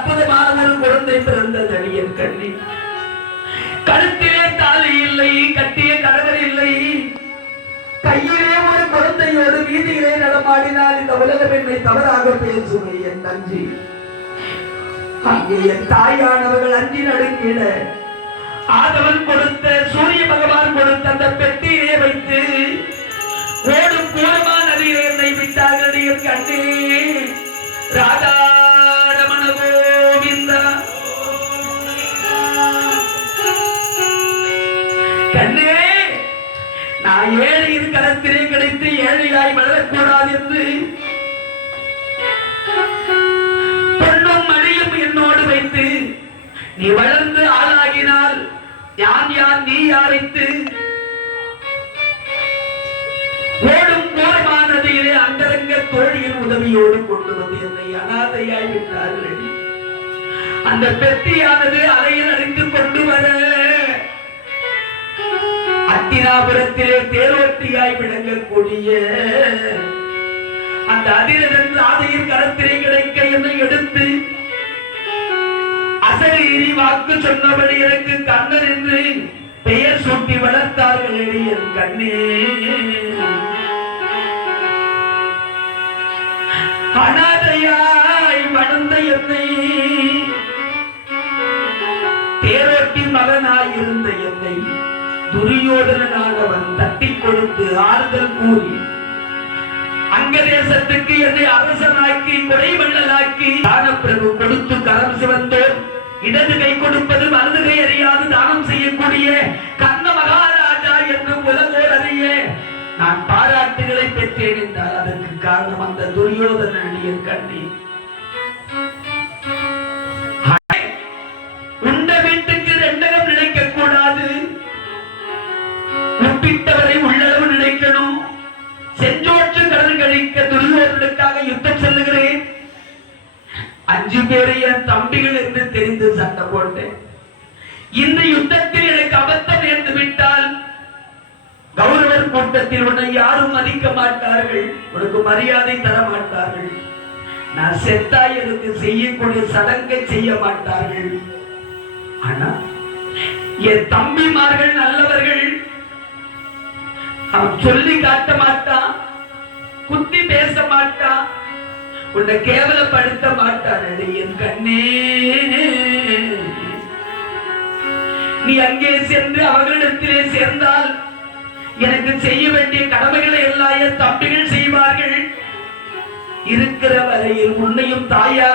அற்புதமான ஒரு குழந்தை பிறந்தது அடியன் கண்ணி. கழுத்திலே தாலி இல்லை, கட்டிய கணவர் இல்லை, கையிலே ஒரு குழந்தையோடு வீதியிலே நடமாடினால் இந்த உலகம் என்னை தவறாக பேசுமே என் நன்றி. அங்கே என் தாயானவர்கள் அஞ்சி நடுங்கிட ஆதவன் கொடுத்த சூரிய பகவான் கொடுத்த அந்த பெட்டியிலே வைத்து ஓடும் கூரமா நதியிலே என்னை விட்டார்கள் என் கண்ணே. ராதா ரமண கோவிந்தா. கண்ணே, நான் ஏழையின் கரத்திலே கிடைத்து ஏழையாய் வளரக்கூடாது என்று பொன்னும் மணியும் என்னோடு வைத்து நீ வளர்ந்து ஆளாகினால் யான் யான் நீ யாரைத்து ஓடும் கோரமான நதியிலே அந்தரங்க தோழியின் உதவியோடு கொண்டு வந்து என்னை அனாதையாய் விட்டார்கள். அந்த பெட்டியானது அலையில் அடித்து கொண்டு வர அத்தினாபுரத்திலே தேரோட்டியாய் விளங்கக்கூடிய அந்த அதிரன் ராதையின் கரத்திலே கிடைக்க என்னை எடுத்து அசரீரி வாக்கு சொன்னபடி எனக்கு கண்ணன் என்று பெயர் சூட்டி வளர்த்தார்கள் என் கண்ணே. அனாதையாய் வளர்ந்த என்னை, தேரோட்டி மகனாய் இருந்த என்னை துரியோதனானவன் தட்டி கொடுத்து ஆறுதல் கூறி அங்க தேசத்துக்கு என்னை அரசனாக்கி கொடை வள்ளலாக்கி தானப்பிரபு கொடுத்து கரம் சிவந்தோர் இடது கை கொடுப்பது வலது கை அறியாது தானம் செய்யக்கூடிய கண்ண மகாராஜா என்று உலகோர் அறிய நான் பாராட்டுகளை பெற்றேன் என்றால் அதற்கு காரணம் அந்த துரியோதன அடியன் கண்ணி. உண்ட வீட்டுக்கு ரெண்டகம் நினைக்க கூடாது, உப்பிட்டவரை உள்ளளவு நினைக்கணும். செஞ்சோற்று கடல் கழிக்க துரியோதனுக்காக யுத்தம் செல்லுகிறேன். 5 பேரை என் தம்பிகள் என்று தெரிந்து சண்டை போட்டேன். இந்த யுத்தத்தில் எனக்கு அபத்தம் நேர்ந்து விட்டால் கௌரவர் கூட்டத்தில் உன்னை யாரும் மதிக்க மாட்டார்கள், உனக்கு மரியாதை தர மாட்டார்கள். நான் செத்தா எனக்கு செய்யக்கூடிய சடங்கை செய்ய மாட்டார்கள். ஆனா என் தம்பிமார்கள் நல்லவர்கள், அவன் சொல்லி காட்ட மாட்டான், குத்தி பேச மாட்டான், உன்னை கேவலப்படுத்த மாட்டான். என் கண்ணே, நீ அங்கே சென்று அவர்களிடத்திலே சேர்ந்தால் எனக்கு செய்ய வேண்டிய கடமைகளை எல்லாம் என் தம்பிகள் செய்வார்கள். இருக்கிற வரையில் உன்னையும் தாயா